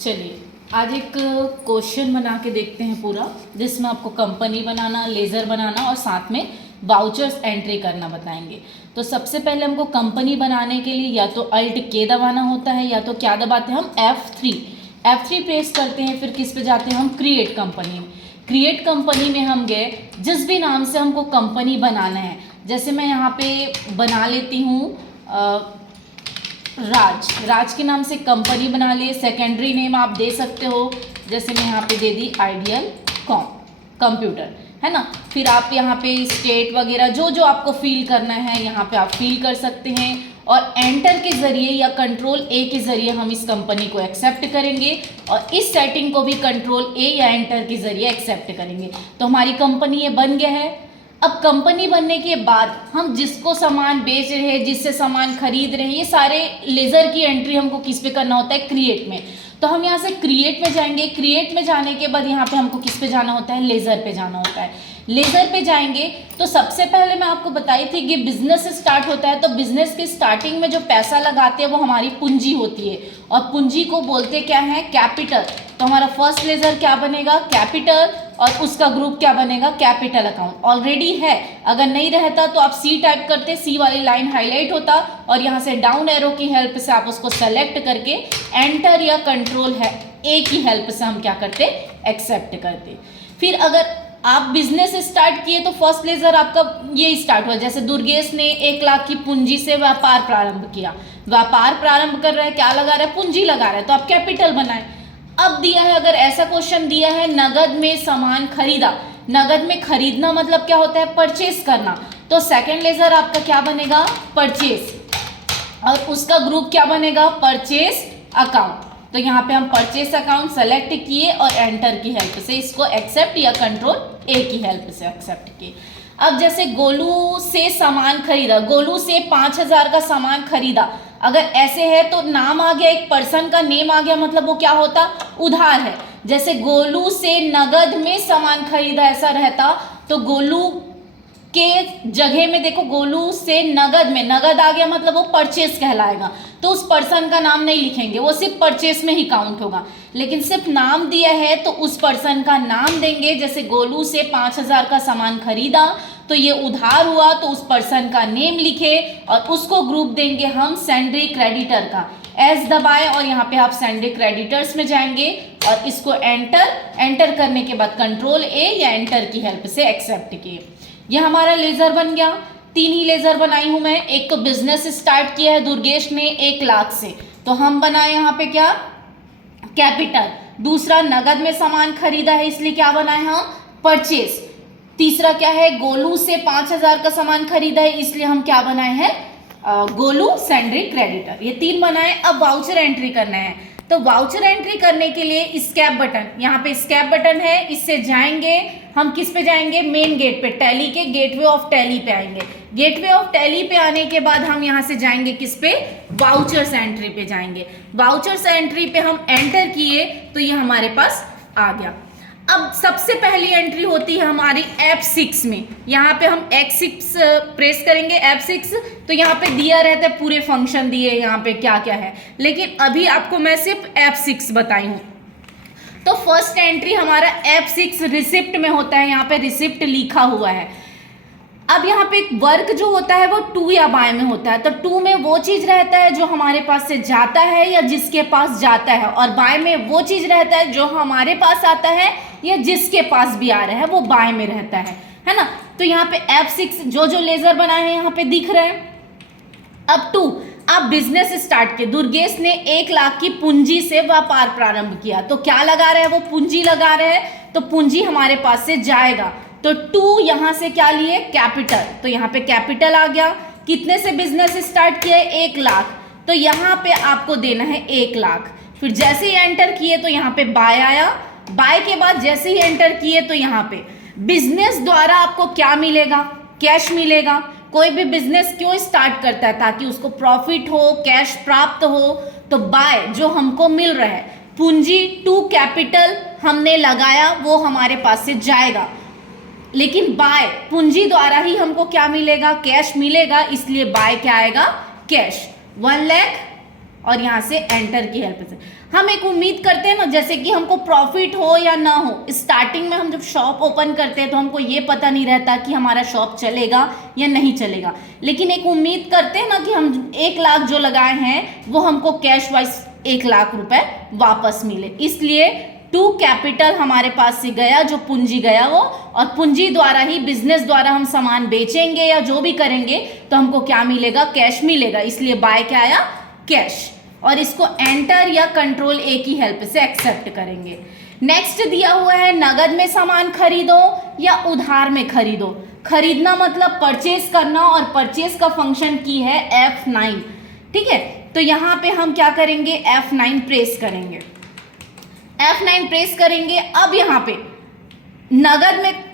चलिए आज एक क्वेश्चन बना के देखते हैं पूरा, जिसमें आपको कंपनी बनाना, लेज़र बनाना और साथ में वाउचर्स एंट्री करना बताएंगे। तो सबसे पहले हमको कंपनी बनाने के लिए या तो अल्ट के दबाना होता है या तो क्या दबाते हैं हम F3 प्रेस करते हैं। फिर किस पे जाते हैं हम क्रिएट कंपनी में। क्रिएट कंपनी में हम गए, जिस भी नाम से हमको कंपनी बनाना है, जैसे मैं यहाँ पे बना लेती हूँ राज के नाम से कंपनी बना लिए। सेकेंडरी नेम आप दे सकते हो, जैसे मैं यहाँ पे दे दी आइडियल कंप्यूटर, है ना। फिर आप यहाँ पे स्टेट वगैरह जो जो आपको फिल करना है यहाँ पे आप फिल कर सकते हैं। और एंटर के ज़रिए या कंट्रोल ए के ज़रिए हम इस कंपनी को एक्सेप्ट करेंगे और इस सेटिंग को भी कंट्रोल ए या एंटर के ज़रिए एक्सेप्ट करेंगे। तो हमारी कंपनी ये बन गया है। अब कंपनी बनने के बाद हम जिसको सामान बेच रहे हैं, जिससे सामान खरीद रहे हैं, ये सारे लेज़र की एंट्री हमको किस पे करना होता है, क्रिएट में। तो हम यहाँ से क्रिएट में जाएंगे। क्रिएट में जाने के बाद यहाँ पे हमको किस पे जाना होता है, लेज़र पे जाना होता है। लेज़र पे जाएंगे तो सबसे पहले मैं आपको बताई थी कि बिजनेस स्टार्ट होता है, तो बिजनेस की स्टार्टिंग में जो पैसा लगाते हैं वो हमारी पूंजी होती है और पूंजी को बोलते क्या है, कैपिटल। तो हमारा फर्स्ट लेज़र क्या बनेगा, कैपिटल, और उसका ग्रुप क्या बनेगा, कैपिटल अकाउंट। ऑलरेडी है, अगर नहीं रहता तो आप सी टाइप करते, सी वाली लाइन हाईलाइट होता और यहाँ से डाउन एरो की हेल्प से आप उसको सेलेक्ट करके एंटर या कंट्रोल है ए की हेल्प से हम क्या करते, एक्सेप्ट करते। फिर अगर आप बिजनेस स्टार्ट किए तो फर्स्ट लेज़र आपका ये स्टार्ट हुआ। जैसे दुर्गेश ने 1 लाख की पूंजी से व्यापार प्रारंभ किया। व्यापार प्रारंभ कर रहा है, क्या लगा रहा है, पूंजी लगा रहा है, तो आप कैपिटल बनाए। अब दिया है, अगर ऐसा क्वेश्चन दिया है, नगद में सामान खरीदा। नगद में खरीदना मतलब क्या होता है, परचेस करना। तो सेकंड लेज़र आपका क्या बनेगा, परचेस, और उसका ग्रुप क्या बनेगा, परचेस अकाउंट। तो यहाँ पे हम परचेस अकाउंट सेलेक्ट किए और एंटर की हेल्प से इसको एक्सेप्ट या कंट्रोल ए की हेल्प से एक्सेप्ट किए। अब जैसे गोलू से सामान खरीदा, गोलू से 5,000 का सामान खरीदा। अगर ऐसे है तो नाम आ गया, एक पर्सन का नेम आ गया, मतलब वो क्या होता, उधार है। जैसे गोलू से नगद में सामान खरीदा ऐसा रहता तो गोलू के जगह में देखो, गोलू से नगद में, नगद आ गया मतलब वो परचेस कहलाएगा। तो उस पर्सन का नाम नहीं लिखेंगे, वो सिर्फ परचेस में ही काउंट होगा। लेकिन सिर्फ नाम दिया है तो उस पर्सन का नाम देंगे। जैसे गोलू से 5,000 का सामान खरीदा तो ये उधार हुआ, तो उस पर्सन का नेम लिखे और उसको ग्रुप देंगे हम सेंड्री क्रेडिटर का। एस दबाए और यहाँ पे आप सेंड्री क्रेडिटर्स में जाएंगे और इसको एंटर करने के बाद कंट्रोल ए या एंटर की हेल्प से एक्सेप्ट किए। यह हमारा लेज़र बन गया। 3 ही लेज़र बनाई हूँ मैं। एक तो बिजनेस स्टार्ट किया है दुर्गेश ने 1 लाख से, तो हम बनाए यहाँ पे क्या, कैपिटल। दूसरा नगद में सामान खरीदा है, इसलिए क्या बनाए हम, परचेस। तीसरा क्या है, गोलू से 5,000 का सामान खरीदा है, इसलिए हम क्या बनाए हैं, गोलू सेंड्री क्रेडिटर। ये 3 बनाए। अब वाउचर एंट्री करना है, तो वाउचर एंट्री करने के लिए स्कैप बटन, यहाँ पे स्कैप बटन है, इससे जाएंगे हम, किस पे जाएंगे, मेन गेट पे, टैली के गेटवे ऑफ टैली पे आएंगे। गेटवे ऑफ टैली पे आने के बाद हम यहाँ से जाएंगे किस पे, वाउचर्स एंट्री पे जाएंगे। वाउचर्स एंट्री पे हम एंटर किए तो ये हमारे पास आ गया। अब सबसे पहली एंट्री होती है हमारी F6 में। यहाँ पे हम F6 प्रेस करेंगे, F6, तो यहाँ पे दिया रहता है पूरे फंक्शन दिए यहाँ पे क्या क्या है, लेकिन अभी आपको मैं सिर्फ F6 बताई हूँ। तो फर्स्ट एंट्री हमारा F6 रिसिप्ट में होता है, यहाँ पे रिसिप्ट लिखा हुआ है। अब यहाँ पे वर्क जो होता है वो टू या बाय में होता है, तो टू में वो चीज रहता है जो हमारे पास से जाता है या जिसके पास जाता है, और बाय में वो चीज रहता है जो हमारे पास आता है या जिसके पास भी आ रहा है वो बाय में रहता है ना। तो यहाँ पे F6 जो जो लेजर बनाए हैं यहाँ पे दिख रहे हैं। अब 2, आप बिजनेस स्टार्ट किए, दुर्गेश ने 1 लाख की पूंजी से व्यापार प्रारंभ किया, तो क्या लगा रहे हैं, वो पूंजी लगा रहे हैं, तो पूंजी हमारे पास से जाएगा। तो 2 यहाँ से क्या लिए, कैपिटल, तो यहाँ पे कैपिटल आ गया। कितने से बिजनेस स्टार्ट किया, 1 लाख, तो यहाँ पे आपको देना है 1 लाख। फिर जैसे ही एंटर किए तो यहाँ पे बाय आया। बाय के बाद जैसे ही एंटर किए तो यहाँ पे बिजनेस द्वारा आपको क्या मिलेगा, कैश मिलेगा। कोई भी बिजनेस क्यों स्टार्ट करता है, ताकि उसको प्रॉफिट हो, कैश प्राप्त हो। तो बाय जो हमको मिल रहा है, पूंजी 2 कैपिटल हमने लगाया, वो हमारे पास से जाएगा। लेकिन बाय पूंजी द्वारा ही हमको क्या मिलेगा, कैश मिलेगा, इसलिए बाय क्या आएगा, कैश 1 लाख, और यहाँ से एंटर की हेल्प से। हम एक उम्मीद करते हैं ना, जैसे कि हमको प्रॉफिट हो या ना हो। स्टार्टिंग में हम जब शॉप ओपन करते हैं तो हमको ये पता नहीं रहता कि हमारा शॉप चलेगा या नहीं चलेगा, लेकिन एक उम्मीद करते हैं ना कि हम 1 लाख जो लगाए हैं वो हमको कैश वाइज 1 लाख रुपए वापस मिले। इसलिए टू कैपिटल हमारे पास से गया, जो पूंजी गया वो, और पूंजी द्वारा ही, बिजनेस द्वारा हम सामान बेचेंगे या जो भी करेंगे तो हमको क्या मिलेगा, कैश मिलेगा। इसलिए बाय क्या आया, कैश। और इसको एंटर या कंट्रोल ए की हेल्प से एक्सेप्ट करेंगे। नेक्स्ट दिया हुआ है नगद में सामान खरीदो या उधार में खरीदो। खरीदना मतलब परचेज करना, और परचेज का फंक्शन की है F9। ठीक है, तो यहाँ पे हम क्या करेंगे, F9 प्रेस करेंगे। F9 प्रेस करेंगे। अब यहाँ पे नगद में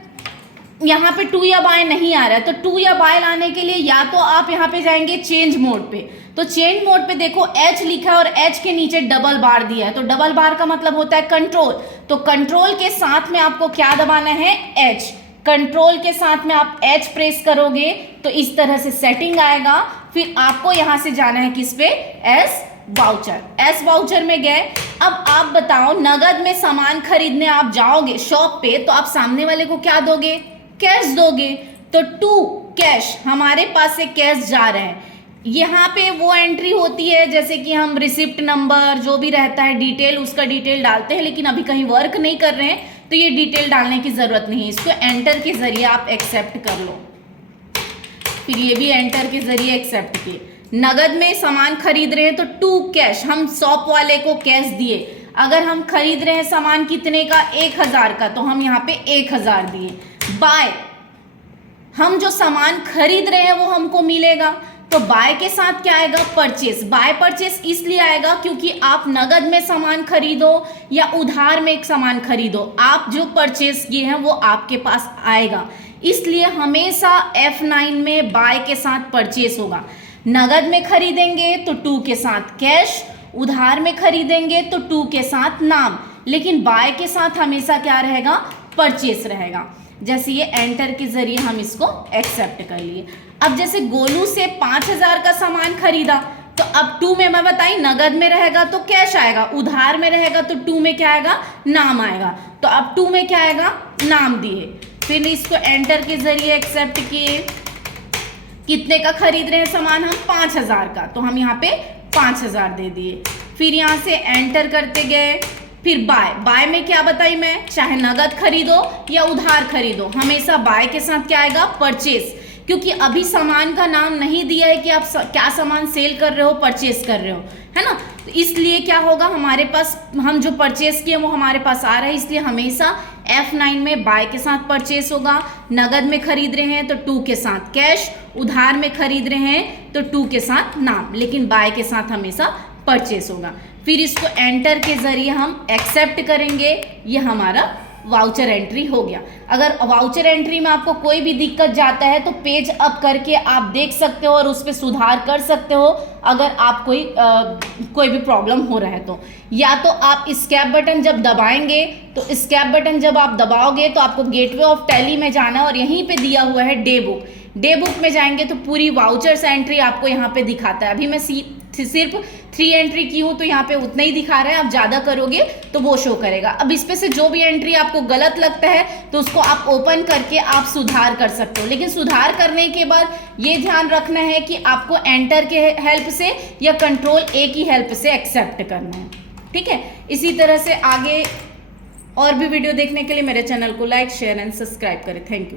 यहाँ पे टू या बाय नहीं आ रहा है, तो टू या बाय लाने के लिए या तो आप यहाँ पे जाएंगे चेंज मोड पे। तो चेंज मोड पे देखो H लिखा है और H के नीचे डबल बार दिया है, तो डबल बार का मतलब होता है कंट्रोल। तो कंट्रोल के साथ में आपको क्या दबाना है, H। कंट्रोल के साथ में आप H प्रेस करोगे तो इस तरह से सेटिंग आएगा। फिर आपको यहाँ से जाना है किस पे, एस वाउचर। एस वाउचर में गए। अब आप बताओ, नगद में सामान खरीदने आप जाओगे शॉप पे तो आप सामने वाले को क्या दोगे, कैश दोगे। तो टू कैश, हमारे पास से कैश जा रहे हैं। यहाँ पे वो एंट्री होती है जैसे कि हम रिसिप्ट नंबर जो भी रहता है डिटेल, उसका डिटेल डालते हैं, लेकिन अभी कहीं वर्क नहीं कर रहे हैं तो ये डिटेल डालने की जरूरत नहीं है। इसको एंटर के जरिए आप एक्सेप्ट कर लो। फिर ये भी एंटर के जरिए एक्सेप्ट किए। नगद में सामान खरीद रहे हैं तो टू कैश, हम शॉप वाले को कैश दिए। अगर हम खरीद रहे हैं सामान कितने का, 1000 का, तो हम यहाँ पे 1000 दिए। बाय, हम जो सामान खरीद रहे हैं वो हमको मिलेगा, तो बाय के साथ क्या आएगा, परचेस। बाय परचेस इसलिए आएगा क्योंकि आप नगद में सामान खरीदो या उधार में एक सामान खरीदो, आप जो परचेस किए हैं वो आपके पास आएगा। इसलिए हमेशा F9 में बाय के साथ परचेस होगा। नगद में खरीदेंगे तो टू के साथ कैश, उधार में खरीदेंगे तो टू के साथ नाम, लेकिन बाय के साथ हमेशा क्या रहेगा, परचेस रहेगा। जैसे ये एंटर के जरिए हम इसको एक्सेप्ट कर लिए। अब जैसे गोलू से 5000 का सामान खरीदा, तो अब टू में मैं बताई, नगद में रहेगा तो कैश आएगा, उधार में रहेगा तो टू में क्या आएगा, नाम आएगा। तो अब टू में क्या आएगा, नाम दिए। फिर इसको एंटर के जरिए एक्सेप्ट किए। कितने का खरीद रहे हैं सामान हम, 5000 का, तो हम यहाँ पे 5000 दे दिए। फिर यहाँ से एंटर करते गए। फिर बाय, बाय में क्या बताई मैं, चाहे नगद खरीदो या उधार खरीदो, हमेशा बाय के साथ क्या आएगा, परचेस। क्योंकि अभी सामान का नाम नहीं दिया है कि आप क्या सामान सेल कर रहे हो, परचेस कर रहे हो, है ना। तो इसलिए क्या होगा, हमारे पास हम जो परचेस किए वो हमारे पास आ रहा है, इसलिए हमेशा F9 में बाय के साथ परचेस होगा। नगद में खरीद रहे हैं तो टू के साथ कैश, उधार में खरीद रहे हैं तो टू के साथ नाम, लेकिन बाय के साथ हमेशा परचेस होगा। फिर इसको एंटर के जरिए हम एक्सेप्ट करेंगे। ये हमारा वाउचर एंट्री हो गया। अगर वाउचर एंट्री में आपको कोई भी दिक्कत जाता है तो पेज अप करके आप देख सकते हो और उस पर सुधार कर सकते हो। अगर आप कोई भी प्रॉब्लम हो रहा है तो, या तो आप स्केप बटन जब दबाएंगे, तो स्केप बटन जब आप दबाओगे तो आपको गेटवे ऑफ टैली में जाना है और यहीं पे दिया हुआ है डे बुक। डे बुक में जाएंगे तो पूरी वाउचर्स एंट्री आपको यहाँ पे दिखाता है। अभी मैं सिर्फ 3 एंट्री की हूँ तो यहाँ पे उतना ही दिखा रहा है, आप ज़्यादा करोगे तो वो शो करेगा। अब इस पे से जो भी एंट्री आपको गलत लगता है तो उसको आप ओपन करके आप सुधार कर सकते हो, लेकिन सुधार करने के बाद ये ध्यान रखना है कि आपको एंटर के हेल्प से या कंट्रोल ए की हेल्प से एक्सेप्ट करना है। ठीक है, इसी तरह से आगे और भी वीडियो देखने के लिए मेरे चैनल को लाइक, शेयर एंड सब्सक्राइब करें। Thank you.